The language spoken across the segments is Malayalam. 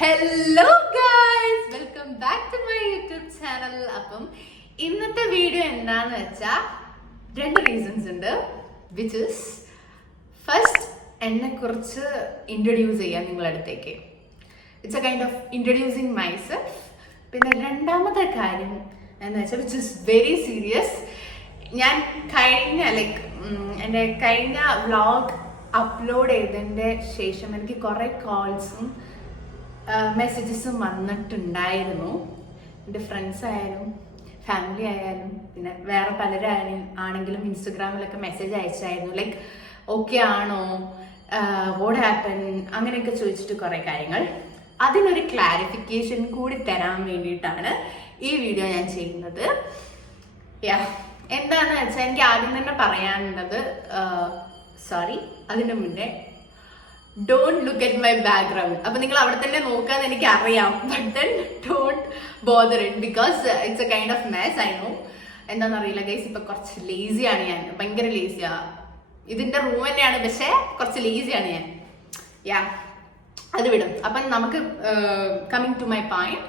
Hello guys, welcome back to my YouTube channel. അപ്പം ഇന്നത്തെ വീഡിയോ എന്താന്ന് വെച്ചാൽ രണ്ട് റീസൺസ് ഉണ്ട്. വിച്ച് ഇസ് ഫസ്റ്റ്, എന്നെ കുറിച്ച് ഇൻട്രൊഡ്യൂസ് ചെയ്യാം നിങ്ങളുടെ അടുത്തേക്ക്. It's a kind of introducing myself. പിന്നെ രണ്ടാമത്തെ കാര്യം എന്ന് വെച്ചാൽ വിച്ച് ഇസ് വെരി സീരിയസ്. ഞാൻ എൻ്റെ കഴിഞ്ഞ വ്ളോഗ് അപ്ലോഡ് ചെയ്തതിൻ്റെ ശേഷം എനിക്ക് കുറേ കോൾസും മെസ്സേജസും വന്നിട്ടുണ്ടായിരുന്നു. എൻ്റെ ഫ്രണ്ട്സ് ആയാലും ഫാമിലി ആയാലും പിന്നെ വേറെ പലരും ആണെങ്കിലും ഇൻസ്റ്റഗ്രാമിലൊക്കെ മെസ്സേജ് അയച്ചായിരുന്നു. ലൈക്ക് ഓക്കെ ആണോ, വാട്ട് ഹാപ്പൻ, അങ്ങനെയൊക്കെ ചോദിച്ചിട്ട് കുറേ കാര്യങ്ങൾ. അതിനൊരു ക്ലാരിഫിക്കേഷൻ കൂടി തരാൻ വേണ്ടിയിട്ടാണ് ഈ വീഡിയോ ഞാൻ ചെയ്യുന്നത്. എന്താണെന്ന് വെച്ചാൽ എനിക്ക് ആദ്യം തന്നെ പറയാനുള്ളത്, അതിനു മുന്നേ don't look at my background. അപ്പൊ നിങ്ങൾ അവിടെ തന്നെ നോക്കാന്ന് എനിക്ക് അറിയാം, but then don't bother it because it's a kind of mess. I know. എന്താണെന്നറിയില്ല ഗൈസ്, ഇപ്പൊ കുറച്ച് ലേസിയാണ് ഞാൻ, ഭയങ്കര ലേസിയാ. ഇതിന്റെ റൂം തന്നെയാണ്, പക്ഷെ കുറച്ച് ലേസിയാണ് ഞാൻ. അത് വിടും. അപ്പം നമുക്ക് കമ്മിങ് ടു മൈ പോയിന്റ്.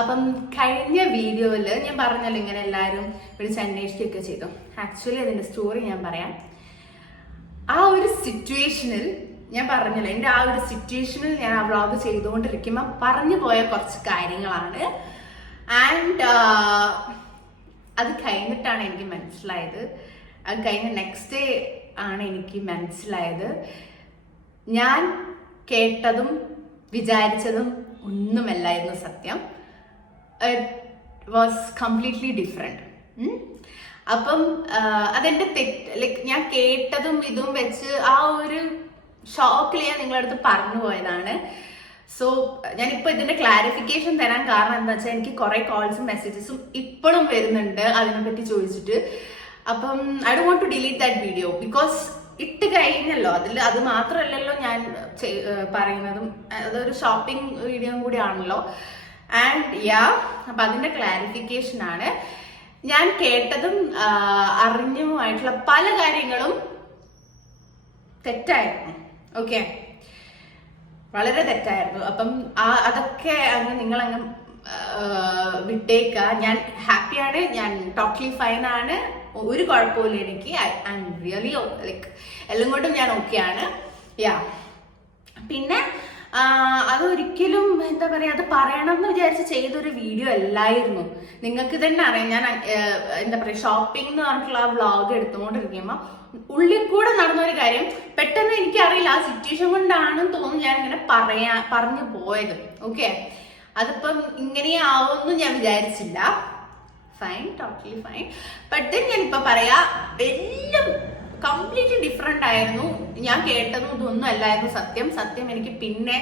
അപ്പം കഴിഞ്ഞ വീഡിയോയിൽ ഞാൻ പറഞ്ഞല്ലോ ഇങ്ങനെ എല്ലാവരും വിളിച്ച് അന്വേഷിക്കുകയൊക്കെ ചെയ്തു. ആക്ച്വലി അതിന്റെ സ്റ്റോറി ഞാൻ പറയാം. ആ ഒരു സിറ്റുവേഷനിൽ ഞാൻ പറഞ്ഞല്ലോ, എൻ്റെ ആ ഒരു സിറ്റുവേഷനിൽ ഞാൻ ആ വ്ളോഗ് ചെയ്തുകൊണ്ടിരിക്കുമ്പോൾ പറഞ്ഞു പോയ കുറച്ച് കാര്യങ്ങളാണ്. ആൻഡ് അത് കഴിഞ്ഞിട്ടാണ് എനിക്ക് മനസ്സിലായത്, അത് കഴിഞ്ഞ നെക്സ്റ്റ് ഡേ ആണ് എനിക്ക് മനസ്സിലായത്, ഞാൻ കേട്ടതും വിചാരിച്ചതും ഒന്നുമല്ലായിരുന്നു സത്യം. It was completely different. അപ്പം അതെൻ്റെ തെറ്റ്. ലൈക്ക് ഞാൻ കേട്ടതും ഇതും വെച്ച് ആ ഒരു ഷോക്കിൽ ഞാൻ നിങ്ങളുടെ അടുത്ത് പറഞ്ഞു പോയതാണ്. സോ ഞാനിപ്പോൾ ഇതിന്റെ ക്ലാരിഫിക്കേഷൻ തരാൻ കാരണം എന്താ വെച്ചാൽ എനിക്ക് കുറെ കോൾസും മെസ്സേജസും ഇപ്പോഴും വരുന്നുണ്ട് അതിനെപ്പറ്റി ചോദിച്ചിട്ട്. അപ്പം I don't want to delete that video because ഇട്ട് കഴിഞ്ഞല്ലോ. അത് മാത്രമല്ലല്ലോ ഞാൻ പറയുന്നതും, അതൊരു ഷോപ്പിംഗ് വീഡിയോ കൂടി ആണല്ലോ. ആൻഡ് അപ്പം അതിന്റെ ക്ലാരിഫിക്കേഷൻ ആണ്. ഞാൻ കേട്ടതും അറിഞ്ഞതുമായിട്ടുള്ള പല കാര്യങ്ങളും തെറ്റായിരുന്നു. ഓക്കെ, വളരെ തെറ്റായിരുന്നു. അപ്പം അതൊക്കെ നിങ്ങളങ്ങ് വിട്ടേക്ക. ഞാൻ ഹാപ്പിയാണ്, ഞാൻ ടോട്ടലി ഫൈൻ ആണ്, ഒരു കുഴപ്പമില്ല എനിക്ക്. ഐ ആം റിയലി ലൈക്ക് എല്ലാം കൊണ്ടും ഞാൻ ഓക്കെയാണ്. പിന്നെ അതൊരിക്കലും എന്താ പറയുക, അത് പറയണം എന്ന് വിചാരിച്ച് ചെയ്തൊരു വീഡിയോ അല്ലായിരുന്നു. നിങ്ങൾക്ക് തന്നെ അറിയാം, ഞാൻ എന്താ പറയുക ഷോപ്പിംഗ് എന്ന് പറഞ്ഞിട്ടുള്ള ആ വ്ളോഗ് എടുത്തുകൊണ്ടിരിക്കുമ്പോൾ ഉള്ളിൽ കൂടെ നടന്നൊരു കാര്യം പെട്ടെന്ന് എനിക്കറിയില്ല, ആ സിറ്റുവേഷൻ കൊണ്ടാണെന്ന് തോന്നുന്നു ഞാൻ ഇങ്ങനെ പറഞ്ഞു പോയത്. ഓക്കെ, അതിപ്പം ഇങ്ങനെയാവുമെന്ന് ഞാൻ വിചാരിച്ചില്ല. Fine, totally fine. But then ഞാനിപ്പോൾ പറയാ, എല്ലാം കംപ്ലീറ്റ്ലി ഡിഫറെൻ്റ് ആയിരുന്നു. ഞാൻ കേട്ടതും ഇതൊന്നും അല്ലായിരുന്നു സത്യം. എനിക്ക് പിന്നെ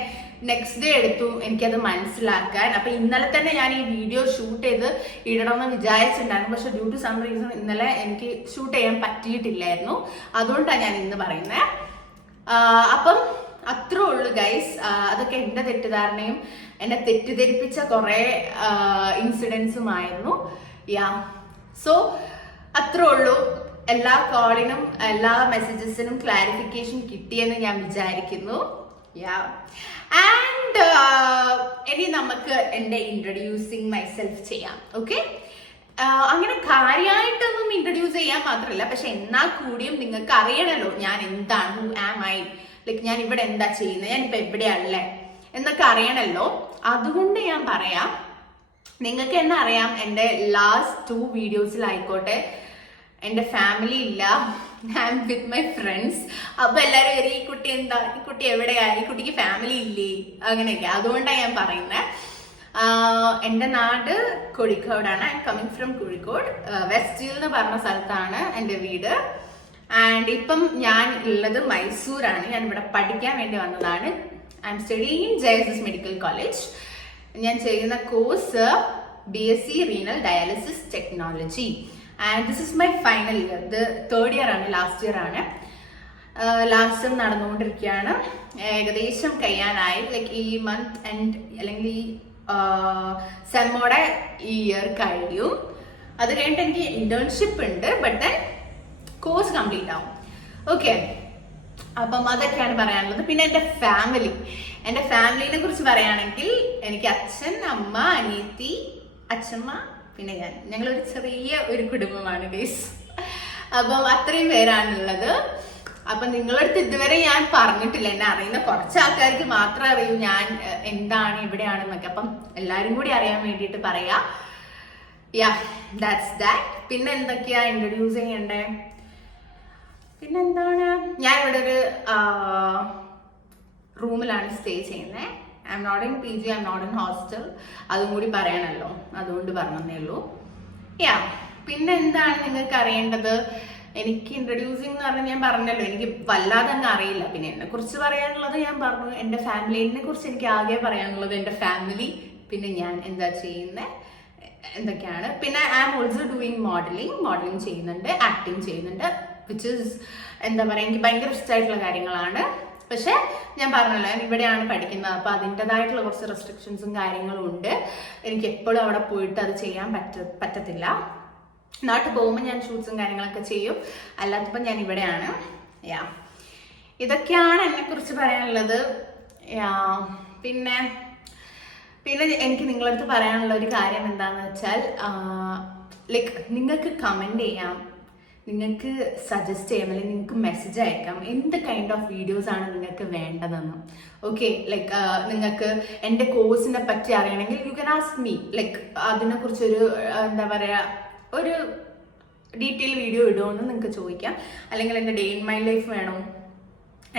നെക്സ്റ്റ് ഡേ എടുത്തു എനിക്കത് മനസ്സിലാക്കാൻ. അപ്പൊ ഇന്നലെ തന്നെ ഞാൻ ഈ വീഡിയോ ഷൂട്ട് ചെയ്ത് ഇടണമെന്ന് വിചാരിച്ചിട്ടുണ്ടായിരുന്നു, പക്ഷെ ഡ്യൂ ടു സം റീസൺ ഇന്നലെ എനിക്ക് ഷൂട്ട് ചെയ്യാൻ പറ്റിയിട്ടില്ലായിരുന്നു. അതുകൊണ്ടാണ് ഞാൻ ഇന്ന് പറയുന്നത്. അപ്പം അത്രേ ഉള്ളൂ ഗൈസ്. അതൊക്കെ എൻ്റെ തെറ്റിദ്ധാരണയും എന്നെ തെറ്റിദ്ധരിപ്പിച്ച കുറെ ഇൻസിഡൻസും ആയിരുന്നു. സോ അത്രേ ഉള്ളൂ. എല്ലാ കോളിനും എല്ലാ മെസ്സേജസിനും ക്ലാരിഫിക്കേഷൻ കിട്ടിയെന്ന് ഞാൻ വിചാരിക്കുന്നു. ആൻഡ് ഇനി നമുക്ക് എൻ്റെ ഇൻട്രൊഡ്യൂസിങ് മൈസെൽഫ് ചെയ്യാം. ഓക്കെ, അങ്ങനെ കാര്യമായിട്ടൊന്നും ഇൻട്രൊഡ്യൂസ് ചെയ്യാൻ മാത്രമല്ല, പക്ഷെ എന്നാൽ കൂടിയും നിങ്ങൾക്ക് അറിയണല്ലോ ഞാൻ എന്താണ്, ഹു ആം ഐ, ലൈക്ക് ഞാൻ ഇവിടെ എന്താ ചെയ്യുന്നത്, ഞാനിപ്പോൾ എവിടെയാണല്ലേ എന്നൊക്കെ അറിയണല്ലോ. അതുകൊണ്ട് ഞാൻ പറയാം, നിങ്ങൾക്ക് എന്നെ അറിയാം. എൻ്റെ ലാസ്റ്റ് 2 വീഡിയോസിലായിക്കോട്ടെ എൻ്റെ ഫാമിലി ഇല്ല, ഞാൻ വിത്ത് മൈ ഫ്രണ്ട്സ്. അപ്പൊ എല്ലാവരും ഈ കുട്ടി എന്താ, ഈ കുട്ടി എവിടെയാ, ഈ കുട്ടിക്ക് ഫാമിലി ഇല്ലേ, അങ്ങനെയൊക്കെ. അതുകൊണ്ടാണ് ഞാൻ പറയുന്നത്. എൻ്റെ നാട് കോഴിക്കോടാണ്. I am coming from Kozhikode. West എന്ന് പറഞ്ഞ സ്ഥലത്താണ് എൻ്റെ വീട്. ആൻഡ് ഇപ്പം ഞാൻ ഉള്ളത് മൈസൂരാണ്. ഞാൻ ഇവിടെ പഠിക്കാൻ വേണ്ടി വന്നതാണ്. I M studying in JSS medical college. ഞാൻ ചെയ്യുന്ന course BSc renal dialysis technology. And this is my final year. ഇത് 3rd ഇയർ ആണ്, ലാസ്റ്റ് ഇയർ ആണ്. ലാസ്റ്റ് സെം നടന്നുകൊണ്ടിരിക്കുകയാണ്. ഏകദേശം കഴിയാനായി. ലൈക്ക് ഈ മന്ത് എൻഡ് അല്ലെങ്കിൽ ഈ സെമ്മോടെ ഈ ഇയർ കഴിയും. അത് കഴിഞ്ഞിട്ട് എനിക്ക് ഇന്റേൺഷിപ്പ് ഉണ്ട്, ബട്ട് ദെൻ കോഴ്സ് കംപ്ലീറ്റ് ആവും. ഓക്കെ, അപ്പം അതൊക്കെയാണ് പറയാനുള്ളത്. പിന്നെ എൻ്റെ എൻ്റെ ഫാമിലിനെ കുറിച്ച് പറയുകയാണെങ്കിൽ എനിക്ക് അച്ഛൻ, അമ്മ, അനിയത്തി, അച്ഛമ്മ, പിന്നെ ഞങ്ങളൊരു ചെറിയ ഒരു കുടുംബമാണ് ഗൈസ്. അപ്പം അത്രയും പേരാണുള്ളത്. അപ്പം നിങ്ങളടുത്ത് ഇതുവരെ ഞാൻ പറഞ്ഞിട്ടില്ല, എന്നെ അറിയുന്ന കുറച്ച് ആൾക്കാർക്ക് മാത്രമേ അറിയൂ ഞാൻ എന്താണ് എവിടെയാണെന്നൊക്കെ. അപ്പം എല്ലാവരും കൂടി അറിയാൻ വേണ്ടിയിട്ട് പറയാ. യാ, ദാറ്റ്സ് ദാറ്റ്. പിന്നെ എന്തൊക്കെയാ ഇൻട്രൊഡ്യൂസ് ചെയ്യണ്ടേ? പിന്നെന്താണ്, ഞാൻ ഇവിടെ ഒരു റൂമിലാണ് സ്റ്റേ ചെയ്യുന്നത്. I am not in PG, I am not in hostel. അതും കൂടി പറയണല്ലോ, അതുകൊണ്ട് പറഞ്ഞതേ ഉള്ളൂ. യാ, പിന്നെ എന്താണ് നിങ്ങൾക്ക് അറിയേണ്ടത്? എനിക്ക് ഇൻട്രൊഡ്യൂസിങ് എന്ന് പറഞ്ഞാൽ ഞാൻ പറഞ്ഞല്ലോ, എനിക്ക് വല്ലാതെ അങ്ങ് അറിയില്ല. പിന്നെ എന്നെ കുറിച്ച് പറയാനുള്ളത് ഞാൻ പറഞ്ഞു. എൻ്റെ ഫാമിലിനെ കുറിച്ച് എനിക്ക് ആകെ പറയാനുള്ളത് എൻ്റെ ഫാമിലി, പിന്നെ ഞാൻ എന്താ ചെയ്യുന്നത്, എന്തൊക്കെയാണ്. പിന്നെ I am also doing modelling ചെയ്യുന്നുണ്ട്, ആക്ടിങ് ചെയ്യുന്നുണ്ട്, വിച്ച് ഈസ് എന്താ പറയുക, എനിക്ക് ഭയങ്കര ഇഷ്ടമായിട്ടുള്ള കാര്യങ്ങളാണ്. പക്ഷെ ഞാൻ പറഞ്ഞല്ലോ, ഞാൻ ഇവിടെയാണ് പഠിക്കുന്നത്. അപ്പോൾ അതിൻ്റെതായിട്ടുള്ള കുറച്ച് റെസ്ട്രിക്ഷൻസും കാര്യങ്ങളും ഉണ്ട്. എനിക്ക് എപ്പോഴും അവിടെ പോയിട്ട് അത് ചെയ്യാൻ പറ്റത്തില്ല. നാട്ടിൽ പോകുമ്പോൾ ഞാൻ ഷൂട്ട്സും കാര്യങ്ങളൊക്കെ ചെയ്യും, അല്ലാത്തപ്പോൾ ഞാൻ ഇവിടെയാണ്. യാ, ഇതൊക്കെയാണ് എന്നെക്കുറിച്ച് പറയാനുള്ളത്. പിന്നെ എനിക്ക് നിങ്ങളടുത്ത് പറയാനുള്ള ഒരു കാര്യം എന്താണെന്ന് വെച്ചാൽ, ലൈക്ക് നിങ്ങൾക്ക് കമൻറ്റ് ചെയ്യാം, നിങ്ങൾക്ക് സജസ്റ്റ് ചെയ്യാം, അല്ലെങ്കിൽ നിങ്ങൾക്ക് മെസ്സേജ് അയക്കാം എന്ത് കൈൻഡ് ഓഫ് വീഡിയോസ് ആണ് നിങ്ങൾക്ക് വേണ്ടതെന്ന്. ഓക്കെ, ലൈക്ക് നിങ്ങൾക്ക് എൻ്റെ കോഴ്സിനെ പറ്റി അറിയണമെങ്കിൽ you can ask me. Like അതിനെക്കുറിച്ചൊരു എന്താ പറയുക, ഒരു ഡീറ്റെയിൽ വീഡിയോ ഇടുമെന്ന് നിങ്ങൾക്ക് ചോദിക്കാം. അല്ലെങ്കിൽ എൻ്റെ ഡേ ഇൻ മൈ ലൈഫ് വേണോ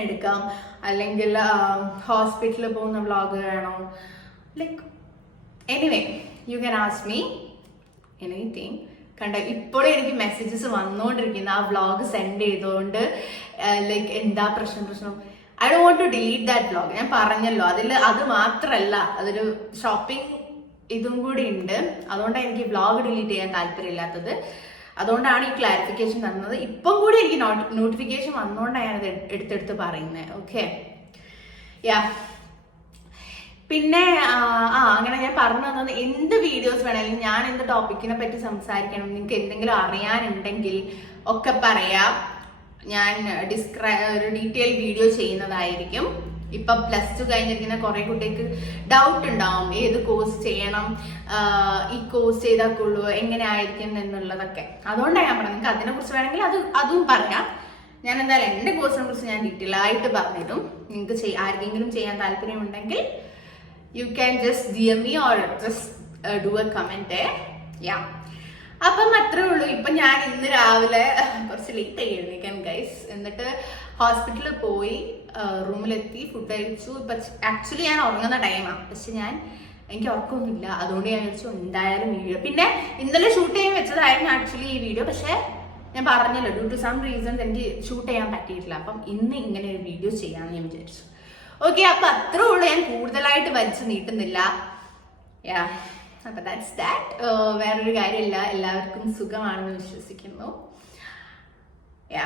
എടുക്കാം, അല്ലെങ്കിൽ ഹോസ്പിറ്റലിൽ പോകുന്ന വ്ളോഗ് വേണോ, like anyway you can ask me anything. കണ്ട, ഇപ്പോഴും എനിക്ക് മെസ്സേജസ് വന്നുകൊണ്ടിരിക്കുന്ന ആ വ്ളോഗ് സെൻഡ് ചെയ്തുകൊണ്ട്, ലൈക്ക് എന്താ പ്രശ്നം, I don't want to delete that vlog. ഞാൻ പറഞ്ഞല്ലോ, അത് മാത്രമല്ല, അതൊരു ഷോപ്പിംഗ് ഇതും കൂടി ഉണ്ട്. അതുകൊണ്ടാണ് എനിക്ക് വ്ളോഗ് ഡിലീറ്റ് ചെയ്യാൻ താല്പര്യമില്ലാത്തത്. അതുകൊണ്ടാണ് ഈ ക്ലാരിഫിക്കേഷൻ തന്നത്. ഇപ്പം കൂടി എനിക്ക് നോട്ടിഫിക്കേഷൻ വന്നുകൊണ്ടാണ് ഞാനത് എടുത്തെടുത്ത് പറയുന്നത്. ഓക്കെ, യാ. പിന്നെ അങ്ങനെ ഞാൻ പറഞ്ഞു തന്നത്, എന്ത് വീഡിയോസ് വേണമെങ്കിലും, ഞാൻ എന്ത് ടോപ്പിക്കിനെ പറ്റി സംസാരിക്കണം, നിങ്ങൾക്ക് എന്തെങ്കിലും അറിയാനുണ്ടെങ്കിൽ ഒക്കെ പറയാം. ഞാൻ ഒരു ഡീറ്റെയിൽ വീഡിയോ ചെയ്യുന്നതായിരിക്കും. ഇപ്പൊ +2 കഴിഞ്ഞിരിക്കുന്ന കുറെ കുട്ടികൾക്ക് ഡൗട്ട് ഉണ്ടാവും, ഏത് കോഴ്സ് ചെയ്യണം, ഈ കോഴ്സ് ചെയ്താൽ കൊള്ളൂ, എങ്ങനെ ആയിരിക്കും എന്നുള്ളതൊക്കെ. അതുകൊണ്ടാണ് ഞാൻ പറഞ്ഞത്, നിങ്ങൾക്ക് അതിനെ കുറിച്ച് വേണമെങ്കിൽ അതും പറയാം. ഞാൻ എന്തായാലും എൻ്റെ കോഴ്സിനെ കുറിച്ച് ഞാൻ ഡീറ്റെയിൽ ആയിട്ട് പറഞ്ഞിട്ടും, നിങ്ങൾക്ക് ആർക്കെങ്കിലും ചെയ്യാൻ താല്പര്യമുണ്ടെങ്കിൽ you can just DM me or just do a comment there. യാ, അപ്പം അത്രേ ഉള്ളൂ. ഇപ്പം ഞാൻ ഇന്ന് രാവിലെ കുറച്ച് ലേറ്റ് ആയി എഴുന്നേക്കാൻ ഗൈസ്. എന്നിട്ട് ഹോസ്പിറ്റലിൽ പോയി, റൂമിലെത്തി, ഫുഡ് കഴിച്ചു. ഇപ്പം ആക്ച്വലി ഞാൻ ഉറങ്ങുന്ന ടൈമാണ്, പക്ഷെ എനിക്ക് ഉറക്കമൊന്നുമില്ല. അതുകൊണ്ട് ഞാൻ വിളിച്ചു എന്തായാലും വീഡിയോ. പിന്നെ ഇന്നലെ ഷൂട്ട് ചെയ്യാൻ വെച്ചതായിരുന്നു ആക്ച്വലി ഈ വീഡിയോ, പക്ഷെ ഞാൻ പറഞ്ഞല്ലോ, ഡ്യൂ ടു സം റീസൺസ് എനിക്ക് ഷൂട്ട് ചെയ്യാൻ പറ്റിയിട്ടില്ല. അപ്പം ഇന്ന് ഇങ്ങനെ ഒരു വീഡിയോ ചെയ്യാമെന്ന് ഞാൻ വിചാരിച്ചു. ഓക്കെ, അപ്പം അത്രേ ഉള്ളൂ. ഞാൻ കൂടുതലായിട്ട് വലിച്ചു നീട്ടുന്നില്ല. യാ, അപ്പം ദാറ്റ്സ് ദാറ്റ്. വേറൊരു കാര്യമില്ല, എല്ലാവർക്കും സുഖമാണെന്ന് വിശ്വസിക്കുന്നു. യാ,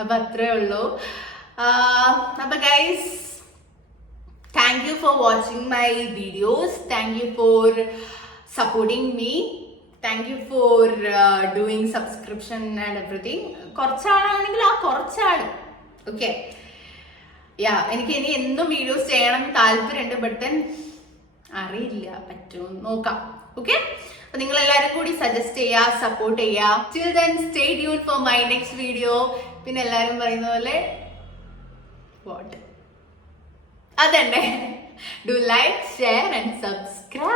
അപ്പം അത്രേ ഉള്ളൂ. അപ്പം guys, thank you for watching my videos. Thank you for supporting me. Thank you for doing subscription and everything. കുറച്ചാളാണെങ്കിൽ ആ കുറച്ചാൾ. ഓക്കെ, യാ, എനിക്ക് ഇനി എന്നും വീഡിയോസ് ചെയ്യണം താല്പര്യമുണ്ട്, ബട്ട് അറിയില്ല പറ്റുമോ നോക്കാം. ഓക്കെ, അപ്പൊ നിങ്ങൾ എല്ലാവരും കൂടി സജസ്റ്റ് ചെയ്യുക, സപ്പോർട്ട് ചെയ്യുക. Till then stay tuned for my next video. പിന്നെ എല്ലാവരും പറയുന്ന പോലെ വാട്ട് അതന്നെ, do like, share and subscribe.